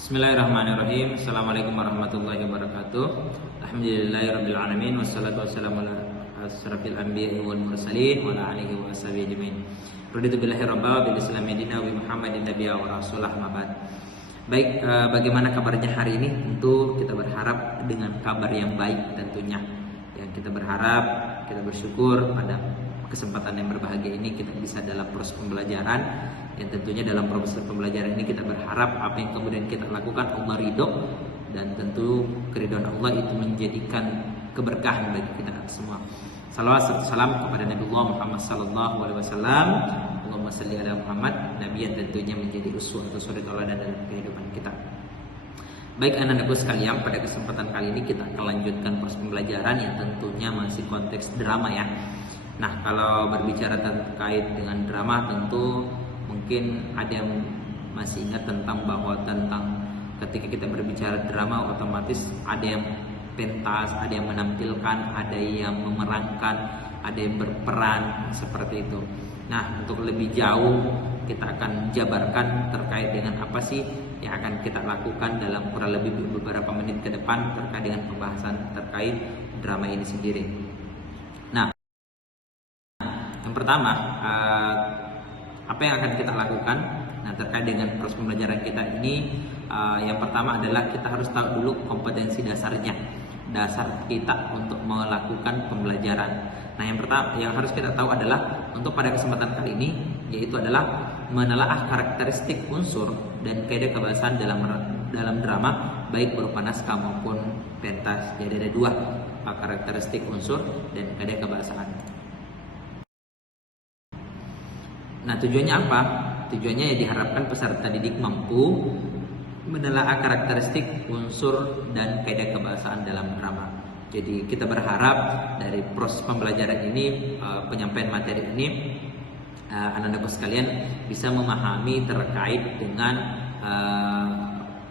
Bismillahirrahmanirrahim. Assalamualaikum warahmatullahi wabarakatuh. Alhamdulillahirrabbilalamin. Wassalatu wassalamu ala asrafil anbiya'i wal mursalin wa ala alihi wa ashabihi ajmain. Raditu billahi rabba bil islami dina wa Muhammadin nabiyya wa rasulah mabad. Baik, bagaimana kabarnya hari ini? Tentu kita berharap dengan kabar yang baik tentunya. Yang kita berharap, kita bersyukur pada kesempatan yang berbahagia ini kita bisa dalam proses pembelajaran, yang tentunya dalam proses pembelajaran ini kita berharap apa yang kemudian kita lakukan Allah ridho, dan tentu keridhaan Allah itu menjadikan keberkahan bagi kita semua. Salawat serta salam kepada Nabi Muhammad sallallahu alaihi wasallam. Allahumma shalli ala Muhammad, nabi yang tentunya menjadi uswah atau suri tauladan dalam kehidupan kita. Baik anak-anakku sekalian, pada kesempatan kali ini kita akan lanjutkan proses pembelajaran yang tentunya masih konteks drama ya. Nah, kalau berbicara terkait dengan drama, tentu mungkin ada yang masih ingat tentang bahwa ketika kita berbicara drama, otomatis ada yang pentas, ada yang menampilkan, ada yang memerankan, ada yang berperan seperti itu. Nah, untuk lebih jauh kita akan jabarkan terkait dengan apa sih yang akan kita lakukan dalam kurang lebih beberapa menit ke depan terkait dengan pembahasan terkait drama ini sendiri. Nah, yang pertama, apa yang akan kita lakukan? Nah, terkait dengan proses pembelajaran kita ini, yang pertama adalah kita harus tahu dulu kompetensi dasarnya, dasar kita untuk melakukan pembelajaran. Nah, yang pertama yang harus kita tahu adalah untuk pada kesempatan kali ini, yaitu adalah menelaah karakteristik unsur dan kaidah kebahasaan dalam drama, baik berupa naskah maupun pentas. Jadi ada dua, karakteristik unsur dan kaidah kebahasaan. Nah, tujuannya apa? Tujuannya diharapkan peserta didik mampu menelaah karakteristik unsur dan kaidah kebahasaan dalam drama. Jadi kita berharap dari proses pembelajaran ini, penyampaian materi ini, anak-anakku sekalian bisa memahami terkait dengan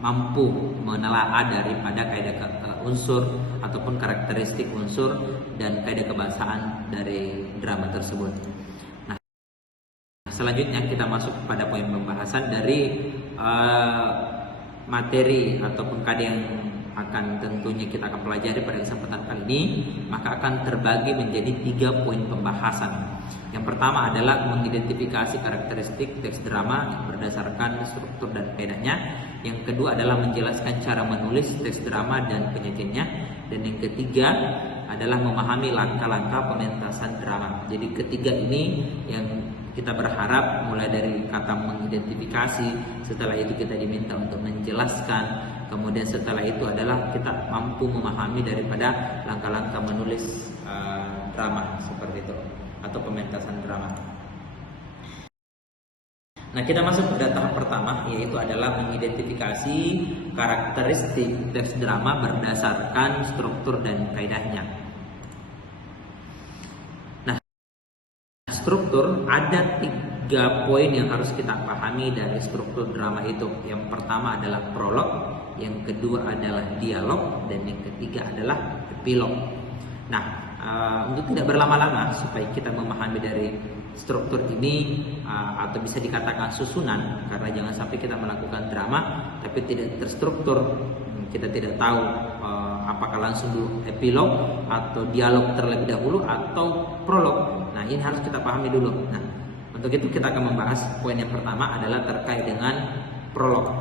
mampu menelaah daripada kaidah unsur ataupun karakteristik unsur dan kaidah kebahasaan dari drama tersebut. Selanjutnya kita masuk pada poin pembahasan dari materi ataupun kaidah yang akan tentunya kita akan pelajari pada kesempatan kali ini, maka akan terbagi menjadi 3 poin pembahasan. Yang pertama adalah mengidentifikasi karakteristik teks drama yang berdasarkan struktur dan kaidahnya. Yang kedua adalah menjelaskan cara menulis teks drama dan penyajiannya. Dan yang ketiga adalah memahami langkah-langkah pementasan drama. Jadi ketiga ini yang kita berharap mulai dari kata mengidentifikasi, setelah itu kita diminta untuk menjelaskan, kemudian setelah itu adalah kita mampu memahami daripada langkah-langkah menulis drama seperti itu atau pementasan drama. Nah, kita masuk pada tahap pertama, yaitu adalah mengidentifikasi karakteristik teks drama berdasarkan struktur dan kaidahnya. Struktur, ada 3 poin yang harus kita pahami dari struktur drama itu. Yang pertama adalah prolog, yang kedua adalah dialog, dan yang ketiga adalah epilog. Nah, untuk tidak berlama-lama supaya kita memahami dari struktur ini, atau bisa dikatakan susunan, karena jangan sampai kita melakukan drama tapi tidak terstruktur, kita tidak tahu apakah langsung dulu epilog atau dialog terlebih dahulu atau prolog. Nah, ini harus kita pahami dulu. Nah, untuk itu kita akan membahas poin yang pertama adalah terkait dengan prolog.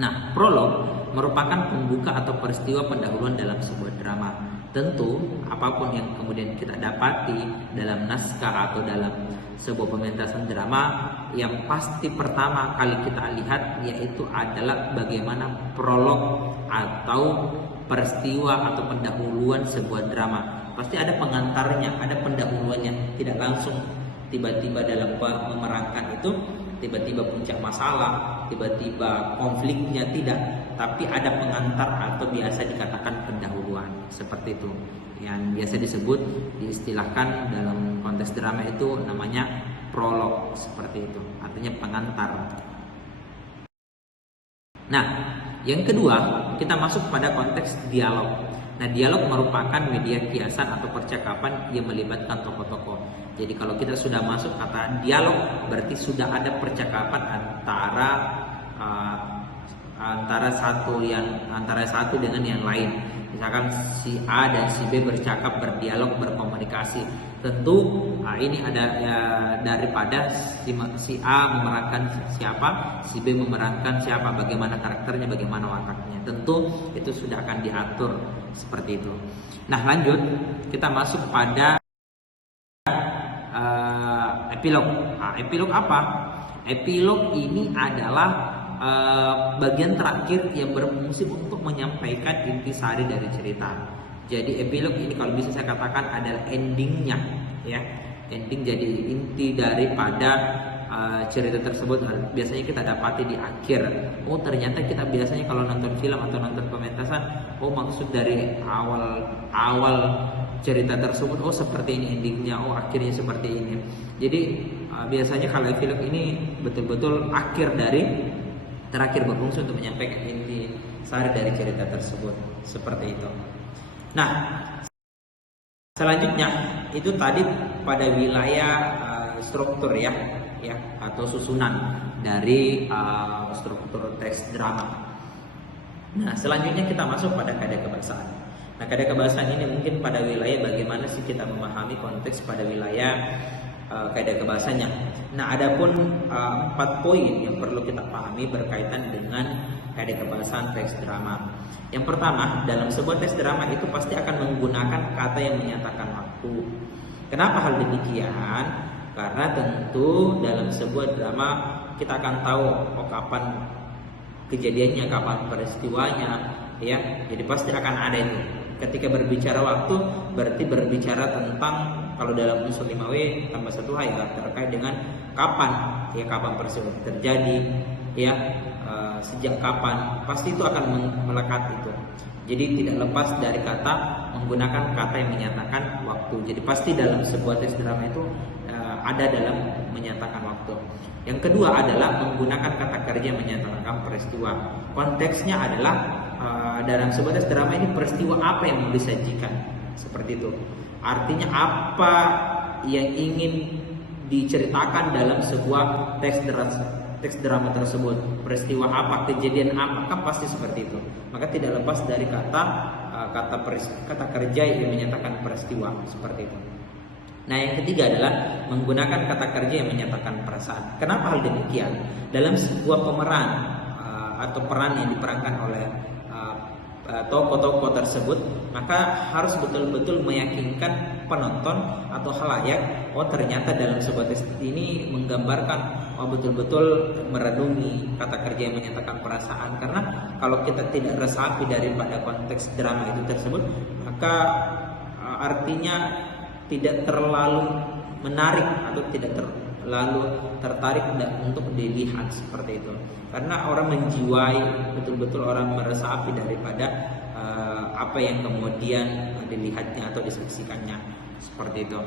Nah, prolog merupakan pembuka atau peristiwa pendahuluan dalam sebuah drama. Tentu apapun yang kemudian kita dapati dalam naskah atau dalam sebuah pementasan drama, yang pasti pertama kali kita lihat yaitu adalah bagaimana prolog atau peristiwa atau pendahuluan sebuah drama. Pasti ada pengantarnya, ada pendahuluannya, tidak langsung tiba-tiba dalam memerankan itu tiba-tiba puncak masalah, tiba-tiba konfliknya, tidak, tapi ada pengantar atau biasa dikatakan pendahuluan seperti itu, yang biasa disebut, diistilahkan dalam konteks drama itu namanya prolog, seperti itu, artinya pengantar. Nah, yang kedua kita masuk pada konteks dialog. Nah, dialog merupakan media kiasan atau percakapan yang melibatkan tokoh-tokoh. Jadi kalau kita sudah masuk kata dialog, berarti sudah ada percakapan antara antara satu dengan yang lain. Misalkan si A dan si B bercakap, berdialog, berkomunikasi. Tentu ini ada ya, daripada si A memerankan siapa, si B memerankan siapa, bagaimana karakternya, bagaimana wataknya. Tentu itu sudah akan diatur seperti itu. Nah, lanjut kita masuk pada epilog. Epilog apa? Epilog ini adalah bagian terakhir yang berfungsi untuk menyampaikan intisari dari cerita. Jadi epilog ini kalau bisa saya katakan adalah endingnya, ya, ending jadi inti daripada cerita tersebut. Biasanya kita dapati di akhir. Oh, ternyata kita biasanya kalau nonton film atau nonton pementasan, oh maksud dari awal cerita tersebut, oh seperti ini endingnya, oh akhirnya seperti ini. Jadi biasanya kalau epilog ini betul-betul terakhir berfungsi untuk menyampaikan inti sari dari cerita tersebut, seperti itu. Nah, selanjutnya itu tadi pada wilayah struktur ya atau susunan dari struktur teks drama. Nah, selanjutnya kita masuk pada kaidah kebahasaan. Nah, kaidah kebahasaan ini mungkin pada wilayah bagaimana sih kita memahami konteks pada wilayah kaidah kebahasanya. Nah, adapun 4 poin yang perlu kita pahami berkaitan dengan kaidah kebahasaan teks drama. Yang pertama, dalam sebuah teks drama itu pasti akan menggunakan kata yang menyatakan waktu. Kenapa hal demikian? Karena tentu dalam sebuah drama kita akan tahu kapan kejadiannya, kapan peristiwanya, ya. Jadi pasti akan ada itu. Ketika berbicara waktu berarti berbicara tentang, kalau dalam unsur 5W tambah 1H ya, terkait dengan kapan peristiwa terjadi, ya, sejak kapan, pasti itu akan melekat itu. Jadi tidak lepas dari kata, menggunakan kata yang menyatakan waktu. Jadi pasti dalam sebuah teks drama itu ada dalam menyatakan waktu. Yang kedua adalah menggunakan kata kerja yang menyatakan peristiwa. Konteksnya adalah dalam sebuah teks drama ini peristiwa apa yang mau disajikan, seperti itu. Artinya apa yang ingin diceritakan dalam sebuah teks drama tersebut, peristiwa apa, kejadian apa, kan pasti seperti itu. Maka tidak lepas dari kata kerja yang menyatakan peristiwa, seperti itu. Nah, yang ketiga adalah menggunakan kata kerja yang menyatakan perasaan. Kenapa hal demikian? Dalam sebuah pemeran atau peran yang diperankan oleh tokoh-tokoh tersebut, maka harus betul-betul meyakinkan penonton atau khalayak, oh ternyata dalam sebuah teks ini menggambarkan, oh betul-betul merenungi kata kerja yang menyatakan perasaan. Karena kalau kita tidak resapi daripada konteks drama itu tersebut, maka artinya tidak terlalu menarik atau tidak terlalu tertarik untuk dilihat, seperti itu. Karena orang menjiwai, betul-betul orang meresapi daripada apa yang kemudian dilihatnya atau disaksikannya, seperti itu.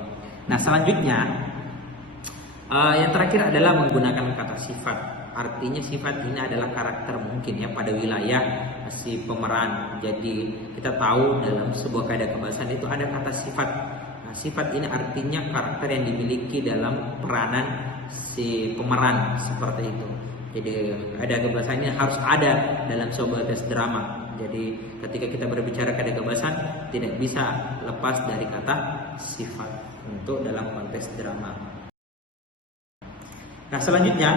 Nah, selanjutnya yang terakhir adalah menggunakan kata sifat. Artinya sifat ini adalah karakter mungkin ya pada wilayah si pemeran. Jadi kita tahu dalam sebuah kaidah kebahasaan itu ada kata sifat. Nah, sifat ini artinya karakter yang dimiliki dalam peranan si pemeran, seperti itu. Jadi kaidah kebahasaan ini harus ada dalam sebuah teks drama. Jadi ketika kita berbicara kaidah kebahasaan tidak bisa lepas dari kata sifat untuk dalam konteks drama. Nah, selanjutnya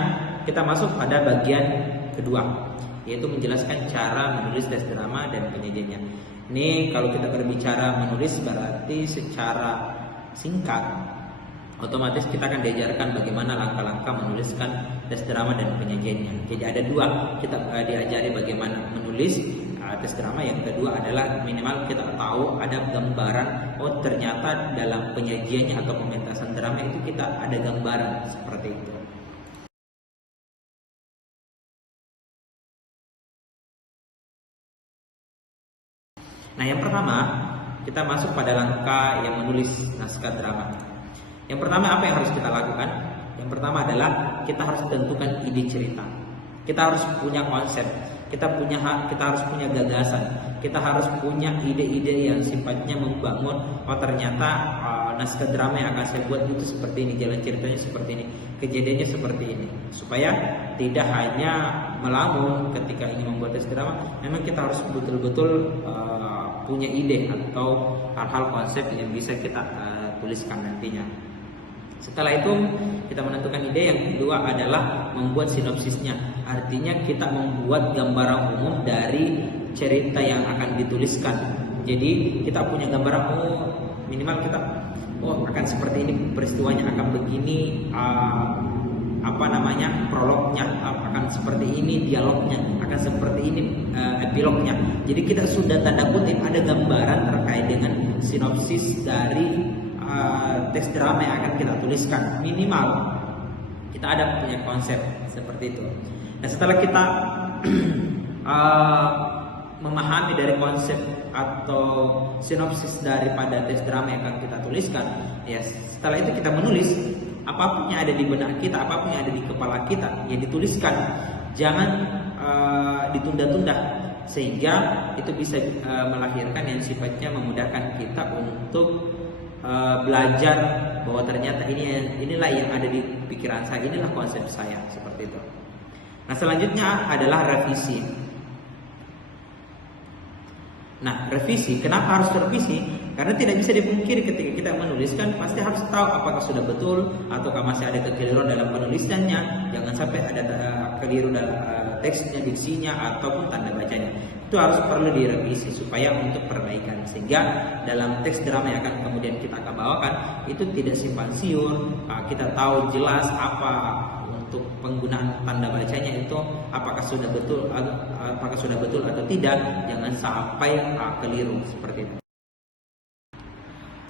kita masuk pada bagian kedua, yaitu menjelaskan cara menulis teks drama dan penyajiannya. Ini kalau kita berbicara menulis berarti secara singkat, otomatis kita akan diajarkan bagaimana langkah-langkah menuliskan teks drama dan penyajiannya. Jadi ada dua, kita diajari bagaimana menulis teks drama. Yang kedua adalah minimal kita tahu ada gambaran, oh ternyata dalam penyajiannya atau pementasan drama itu kita ada gambaran, seperti itu. Nah, yang pertama kita masuk pada langkah yang menulis naskah drama. Yang pertama apa yang harus kita lakukan? Yang pertama adalah kita harus tentukan ide cerita. Kita harus punya konsep, kita harus punya gagasan, kita harus punya ide-ide yang sifatnya membangun. Oh ternyata naskah drama yang akan saya buat itu seperti ini, jalan ceritanya seperti ini, kejadiannya seperti ini, supaya tidak hanya melamun ketika ingin membuat tes drama. Memang kita harus betul-betul punya ide atau hal-hal konsep yang bisa kita tuliskan nantinya. Setelah itu kita menentukan ide. Yang kedua adalah membuat sinopsisnya, artinya kita membuat gambaran umum dari cerita yang akan dituliskan. Jadi kita punya gambaran minimal kita akan seperti ini peristiwanya, akan begini prolognya, akan seperti ini dialognya, akan seperti ini epilognya. Jadi kita sudah tanda kutip ada gambaran terkait dengan sinopsis dari teks drama yang akan kita tuliskan. Minimal kita ada punya konsep seperti itu. Nah, setelah kita memahami dari konsep atau sinopsis daripada teks drama yang akan kita tuliskan, ya setelah itu kita menulis apapun yang ada di benak kita, apapun yang ada di kepala kita, ya dituliskan. Jangan ditunda-tunda, sehingga itu bisa melahirkan yang sifatnya memudahkan kita untuk belajar bahwa ternyata inilah yang ada di pikiran saya, inilah konsep saya, seperti itu. Nah, selanjutnya adalah revisi. Nah, revisi, kenapa harus revisi? Karena tidak bisa dipungkiri ketika kita menuliskan pasti harus tahu apakah sudah betul ataukah masih ada kekeliruan dalam penulisannya. Jangan sampai ada keliru dalam teksnya, diksinya ataupun tanda bacanya. Itu harus perlu direvisi supaya untuk perbaikan, sehingga dalam teks drama yang akan kemudian kita akan bawakan itu tidak simpang siur. Kita tahu jelas apa untuk penggunaan tanda bacanya itu apakah sudah betul atau tidak. Jangan sampai keliru seperti itu.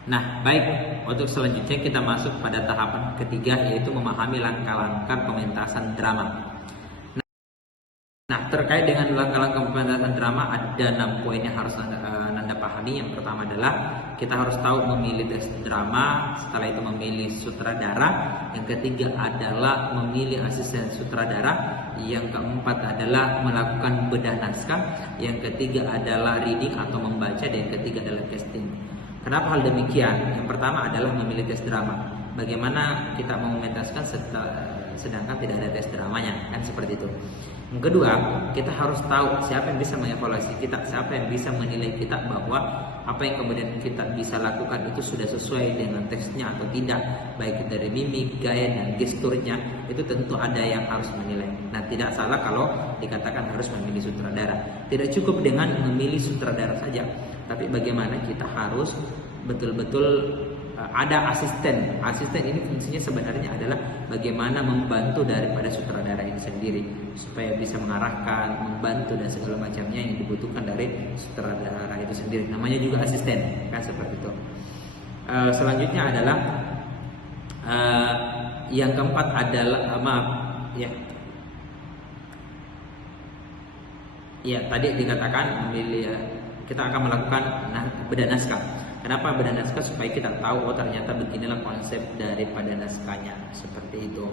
Nah, baik, untuk selanjutnya kita masuk pada tahapan ketiga, yaitu memahami langkah-langkah pementasan drama. Nah, terkait dengan langkah-langkah pementasan drama ada 6 poin yang harus Anda pahami. Yang pertama adalah kita harus tahu memilih teks drama, setelah itu memilih sutradara, yang ketiga adalah memilih asisten sutradara, yang keempat adalah melakukan bedah naskah, yang ketiga adalah reading atau membaca, dan yang ketiga adalah casting. Kenapa hal demikian? Yang pertama adalah memilih tes drama. Bagaimana kita mementaskan sedangkan tidak ada tes dramanya, kan seperti itu. Yang kedua, kita harus tahu siapa yang bisa mengevaluasi kita, siapa yang bisa menilai kita bahwa apa yang kemudian kita bisa lakukan itu sudah sesuai dengan teksnya atau tidak, baik dari mimik, gaya, dan gesturnya. Itu tentu ada yang harus menilai. Nah, tidak salah kalau dikatakan harus memilih sutradara. Tidak cukup dengan memilih sutradara saja, tapi bagaimana kita harus betul-betul ada asisten. Asisten ini fungsinya sebenarnya adalah bagaimana membantu daripada sutradara ini sendiri supaya bisa mengarahkan, membantu dan segala macamnya yang dibutuhkan dari sutradara itu sendiri. Namanya juga asisten, kan seperti itu. Selanjutnya adalah yang keempat adalah tadi dikatakan memilih kita akan melakukan bedah naskah. Kenapa bedah naskah? Supaya kita tahu ternyata beginilah konsep daripada naskahnya, seperti itu.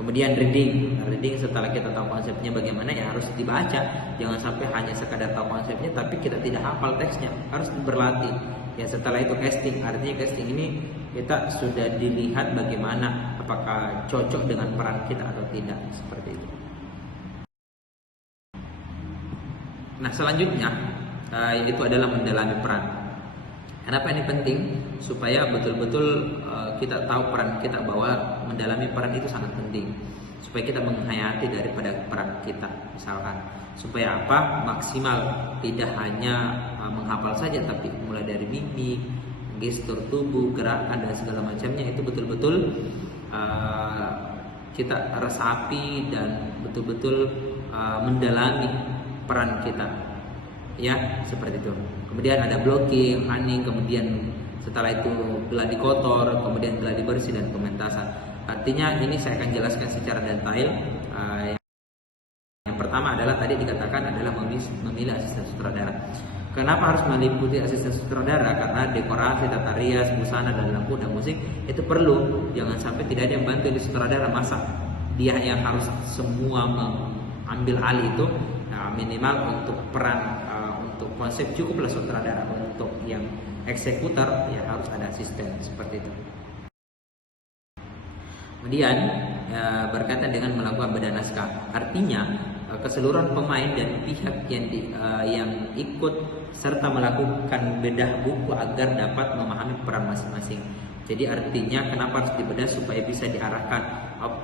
Kemudian reading setelah kita tahu konsepnya bagaimana, ya harus dibaca. Jangan sampai hanya sekadar tahu konsepnya tapi kita tidak hafal teksnya, harus berlatih. Ya, setelah itu casting, artinya casting ini kita sudah dilihat bagaimana apakah cocok dengan peran kita atau tidak, seperti itu. Nah, selanjutnya itu adalah mendalami peran. Kenapa ini penting? Supaya betul-betul kita tahu peran kita, bahwa mendalami peran itu sangat penting. Supaya kita menghayati daripada peran kita, misalkan. Supaya apa? Maksimal, tidak hanya menghafal saja, tapi mulai dari mimik, gestur tubuh, gerakan, dan segala macamnya itu betul-betul kita resapi dan betul-betul mendalami peran kita. Ya, seperti itu. Kemudian ada blocking, hunting, kemudian setelah itu gladi kotor, kemudian gladi bersih, dan pementasan. Artinya ini saya akan jelaskan secara detail. Yang pertama adalah tadi dikatakan adalah memilih asisten sutradara. Kenapa harus meliputi asisten sutradara? Karena dekorasi, tata rias, busana, dan lampu dan musik itu perlu. Jangan sampai tidak ada yang bantu di sutradara, masa dia yang harus semua mengambil alih itu. Minimal untuk peran, untuk konsep cukuplah sutradara untuk yang eksekutor ya harus ada asisten seperti itu. Kemudian berkaitan dengan melakukan bedah naskah, artinya keseluruhan pemain dan pihak yang ikut serta melakukan bedah buku agar dapat memahami peran masing-masing. Jadi artinya kenapa harus dibedah supaya bisa diarahkan,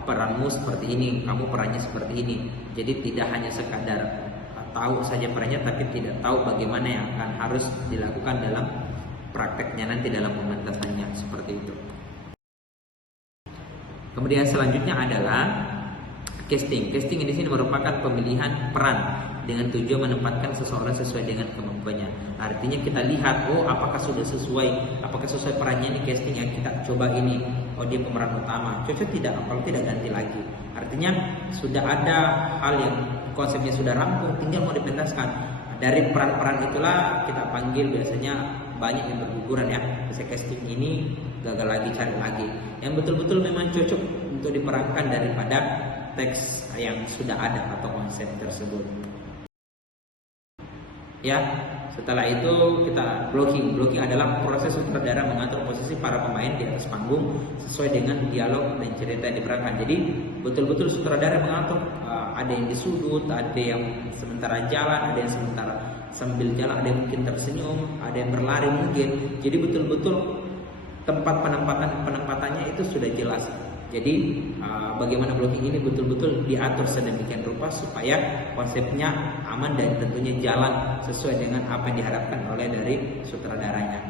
peranmu seperti ini, kamu perannya seperti ini. Jadi tidak hanya sekadar tahu saja perannya tapi tidak tahu bagaimana yang akan harus dilakukan dalam prakteknya nanti dalam pementasannya, seperti itu. Kemudian selanjutnya adalah casting. Casting di sini merupakan pemilihan peran dengan tujuan menempatkan seseorang sesuai dengan kemampuannya. Artinya kita lihat, oh apakah sudah sesuai, apakah sesuai perannya nih casting yang kita coba ini. Oh dia pemeran utama, cocok tidak? Kalau tidak ganti lagi. Artinya sudah ada hal yang konsepnya sudah rampung, tinggal mau dipentaskan. Dari peran-peran itulah kita panggil, biasanya banyak yang berguguran ya. Bisa casting ini gagal lagi, cari lagi. Yang betul-betul memang cocok untuk diperankan daripada teks yang sudah ada atau konsep tersebut. Ya, setelah itu kita blocking. Blocking adalah proses sutradara mengatur posisi para pemain di atas panggung sesuai dengan dialog dan cerita yang diperankan. Jadi betul-betul sutradara mengatur, ada yang di sudut, ada yang sementara jalan, ada yang sementara sambil jalan, ada yang mungkin tersenyum, ada yang berlari mungkin. Jadi betul-betul tempat penempatannya itu sudah jelas. Jadi bagaimana blocking ini betul-betul diatur sedemikian rupa supaya konsepnya aman dan tentunya jalan sesuai dengan apa yang diharapkan oleh dari sutradaranya.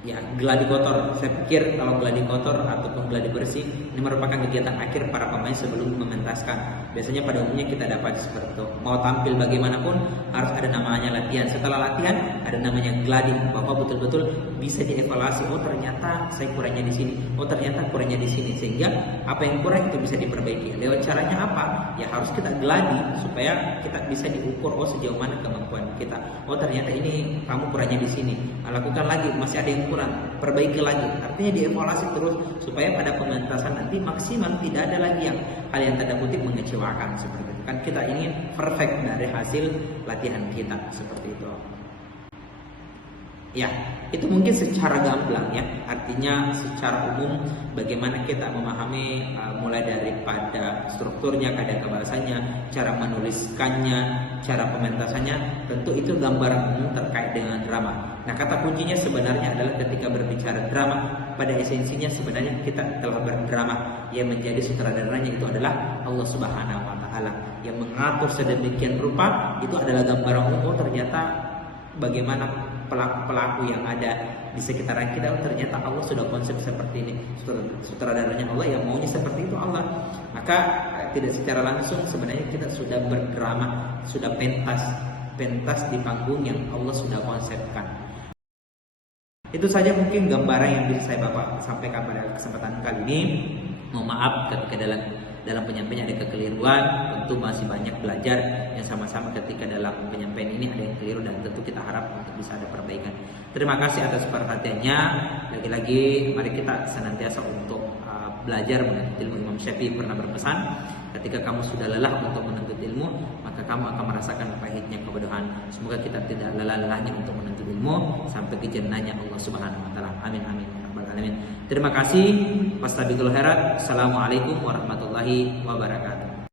Ya, gladi kotor. Saya pikir kalau gladi kotor ataupun gladi bersih ini merupakan kegiatan akhir para pemain sebelum mementaskan. Biasanya pada umumnya kita dapat seperti itu. Mau tampil bagaimanapun harus ada namanya latihan. Setelah latihan ada namanya gladi, bahwa betul-betul bisa dievaluasi. Oh ternyata saya kurangnya di sini. Oh ternyata kurangnya di sini. Sehingga apa yang kurang itu bisa diperbaiki. Lewat caranya apa? Ya harus kita gladi supaya kita bisa diukur. Oh sejauh mana kemampuan kita. Oh ternyata ini kamu kurangnya di sini. Lakukan lagi, masih ada yang kurang, perbaiki lagi. Artinya dievaluasi terus supaya pada pementasan nanti maksimal, tidak ada lagi yang hal yang tanda kutip mengecewakan seperti itu. Kan kita ingin perfect dari hasil latihan kita seperti itu. Ya, itu mungkin secara gamblang ya. Artinya secara umum bagaimana kita memahami mulai daripada strukturnya, keadaan bahasanya, cara menuliskannya, cara pementasannya. Tentu itu gambaran umum terkait dengan drama. Nah, kata kuncinya sebenarnya adalah ketika berbicara drama, pada esensinya sebenarnya kita telah berdrama. Yang menjadi sutradaranya itu adalah Allah Subhanahu wa taala. Yang mengatur sedemikian rupa itu adalah gambaran umum. Ternyata bagaimana pelaku-pelaku yang ada di sekitaran kita, ternyata Allah sudah konsep seperti ini. Sutradaranya Allah yang maunya seperti itu Allah. Maka tidak secara langsung sebenarnya kita sudah berdrama, sudah pentas di panggung yang Allah sudah konsepkan. Itu saja mungkin gambaran yang bisa saya Bapak sampaikan pada kesempatan kali ini. Mohon maaf ketika dalam penyampaian ada kekeliruan, tentu masih banyak belajar yang sama-sama ketika dalam penyampaian ini ada yang keliru dan tentu kita harap untuk bisa ada perbaikan. Terima kasih atas perhatiannya. Lagi-lagi mari kita senantiasa untuk belajar menuntut ilmu. Imam Syafi'i pernah berpesan, ketika kamu sudah lelah untuk menuntut ilmu, maka kamu akan merasakan pahitnya kebodohan. Semoga kita tidak lelah-lelahnya untuk menuntut ilmu sampai ke jannahnya Allah Subhanahu wa taala. Amin amin. Terima kasih. Wassalamualaikum warahmatullahi wabarakatuh.